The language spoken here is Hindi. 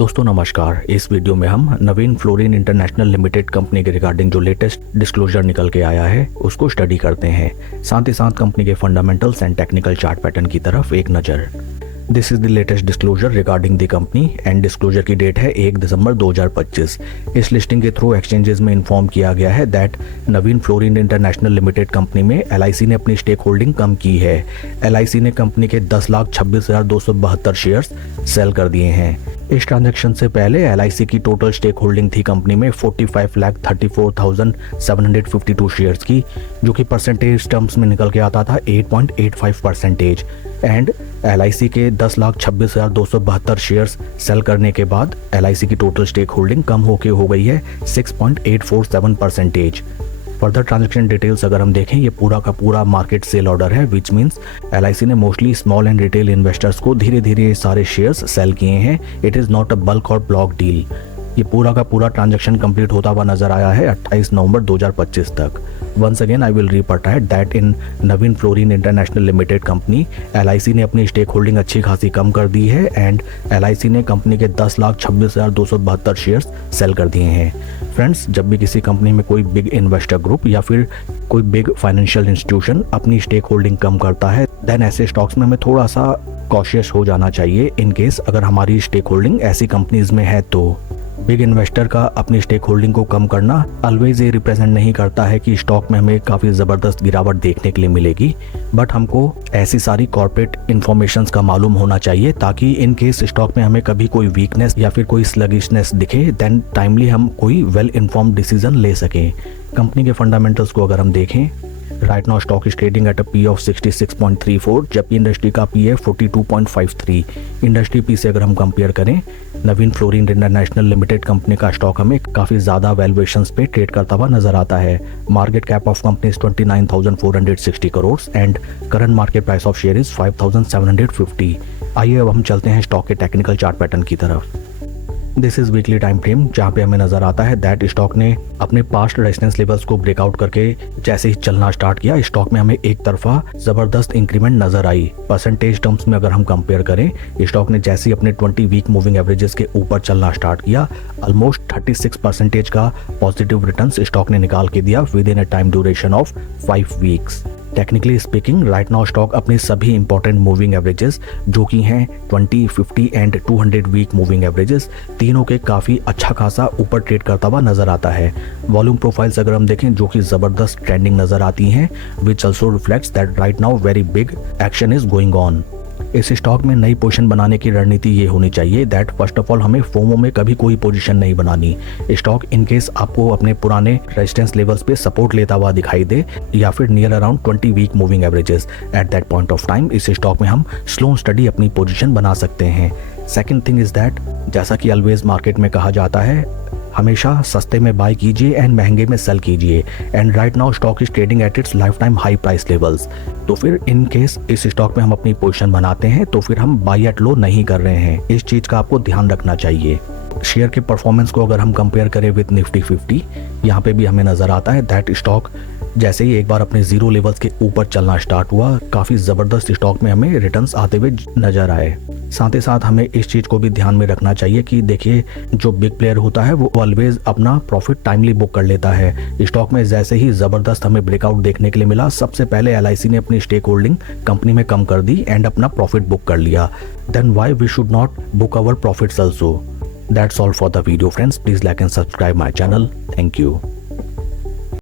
दोस्तों नमस्कार। इस वीडियो में हम नवीन फ्लोरिन इंटरनेशनल लिमिटेड कंपनी के रिगार्डिंग जो लेटेस्ट डिस्क्लोजर निकल के आया है उसको स्टडी करते हैं। साथ ही साथ कंपनी के fundamentals and technical chart pattern की तरफ एक नज़र। This is the latest disclosure regarding the company and disclosure की डेट है 1 दिसंबर 2025। इस लिस्टिंग के थ्रू एक्सचेंजेस में इन्फॉर्म किया गया है that Naveen fluorine international limited company में LIC ने अपनी स्टेक होल्डिंग कम की है। LIC ने कंपनी के 10,26,272 शेयर्स सेल कर दिए हैं। इस ट्रांजैक्शन से पहले LIC की टोटल स्टेक होल्डिंग थी कंपनी में 45,34,752 शेयर्स की, जो कि परसेंटेज टर्म्स में निकल के आता था 8.85%। एंड LIC के 10,26,272 शेयर्स सेल करने के बाद LIC की टोटल स्टेक होल्डिंग कम होके हो गई है 6.847%। फर्दर ट्रांजैक्शन डिटेल्स अगर हम देखें, ये पूरा का पूरा मार्केट सेल ऑर्डर है, विच मीन्स LIC ने mostly small and retail investors को धीरे धीरे सारे शेयर्स सेल किए हैं। It is not a bulk और ब्लॉक डील। ये पूरा का पूरा ट्रांजैक्शन कंप्लीट होता हुआ नजर आया है 28 नवंबर 2025 तक। Once again I will repeat that in Navin fluorine international limited company LIC ने अपनी स्टेक होल्डिंग अच्छी खासी कम कर दी है एंड LIC ने कंपनी के 10,26,272 शेयर्स सेल कर दिए हैं। फ्रेंड्स, जब भी किसी कंपनी में कोई बिग इन्वेस्टर ग्रुप या फिर कोई बिग फाइनेंशियल इंस्टीट्यूशन अपनी स्टेक होल्डिंग कम करता है, देन ऐसे स्टॉक्स में हमें थोड़ा सा कॉशियस हो जाना चाहिए इन केस अगर हमारी स्टेक होल्डिंग ऐसी कंपनीज में है तो। बिग इन्वेस्टर का अपनी स्टेक होल्डिंग को कम करना ऑलवेज ये रिप्रेजेंट नहीं करता है कि स्टॉक में हमें काफ़ी ज़बरदस्त गिरावट देखने के लिए मिलेगी, बट हमको ऐसी सारी कॉर्पोरेट इन्फॉर्मेशंस का मालूम होना चाहिए ताकि इन केस स्टॉक में हमें कभी कोई वीकनेस या फिर कोई स्लगिशनेस दिखे, देन टाइमली हम कोई वेल इन्फॉर्म्ड डिसीजन ले सकें। कंपनी के फंडामेंटल्स को अगर हम देखें, right now stock is trading at a P of 66.34, जबकि इंडस्ट्री का पी है 42.53। इंडस्ट्री पी से अगर हम कंपेयर करें, नवीन फ्लोरिन इंटरनेशनल लिमिटेड कंपनी का स्टॉक हमें काफ़ी ज़्यादा वैल्यूएशंस पे ट्रेड करता हुआ नजर आता है। Market cap of company is 29,460 crore and current market price of share is 5,750। आइए अब हम चलते हैं स्टॉक के टेक्निकल चार्ट पैटर्न की तरफ। This is weekly time frame, जहाँ पे हमें नजर आता है दैट स्टॉक ने अपने पास्ट रेजिस्टेंस लेवल्स को ब्रेकआउट करके जैसे ही चलना स्टार्ट किया, स्टॉक में हमें एक तरफा जबरदस्त इंक्रीमेंट नजर आई। परसेंटेज टर्म्स में अगर हम कंपेयर करें, स्टॉक ने जैसे ही अपने 20 वीक मूविंग एवरेजेस के ऊपर चलना स्टार्ट किया, ऑलमोस्ट 36% का पॉजिटिव रिटर्न्स स्टॉक ने निकाल के दिया with in a time duration of 5 weeks. Technically speaking, right now stock अपने सभी इंपॉर्टेंट मूविंग एवरेजेस जो कि हैं 20, 50 एंड 200 वीक मूविंग एवरेजेस, तीनों के काफ़ी अच्छा खासा ऊपर ट्रेड करता हुआ नजर आता है। वॉल्यूम प्रोफाइल्स अगर हम देखें, जो कि ज़बरदस्त ट्रेंडिंग नजर आती हैं, which also reflects that right now very big action is going on. इस स्टॉक में नई पोजीशन बनाने की रणनीति ये होनी चाहिए दैट फर्स्ट ऑफ ऑल हमें फोमो में कभी कोई पोजीशन नहीं बनानी। स्टॉक इन केस आपको अपने पुराने रेजिस्टेंस लेवल्स पे सपोर्ट लेता हुआ दिखाई दे या फिर near around 20 week moving averages, at that point of time इस स्टॉक में हम स्लो स्टडी अपनी पोजीशन बना सकते हैं। सेकेंड थिंग इज दैट, जैसा कि ऑलवेज मार्केट में कहा जाता है, हमेशा सस्ते में बाय कीजिए एंड महंगे में सेल कीजिए। And right now stock is trading at its life time high price levels. तो फिर इन केस इस स्टॉक में हम अपनी पोजीशन बनाते हैं तो फिर हम बाय एट लो नहीं कर रहे हैं। इस चीज का आपको ध्यान रखना चाहिए। शेयर के परफॉर्मेंस को अगर हम कंपेयर करें विद निफ्टी 50, यहाँ पे भी हमें नजर आता है दैट स्टॉक जैसे ही एक बार अपने जीरो लेवल्स के ऊपर चलना स्टार्ट हुआ, काफ़ी ज़बरदस्त स्टॉक में हमें रिटर्न्स आते हुए नजर आए। साथ ही साथ हमें इस चीज़ को भी ध्यान में रखना चाहिए कि देखिए, जो बिग प्लेयर होता है वो ऑलवेज अपना प्रॉफिट टाइमली बुक कर लेता है। स्टॉक में जैसे ही ज़बरदस्त हमें ब्रेकआउट देखने के लिए मिला, सबसे पहले LIC ने अपनी स्टेक होल्डिंग कंपनी में कम कर दी एंड अपना प्रॉफिट बुक कर लिया। Then why we should not book our profits also. That's all for the video friends. Please like and subscribe my channel. Thank you.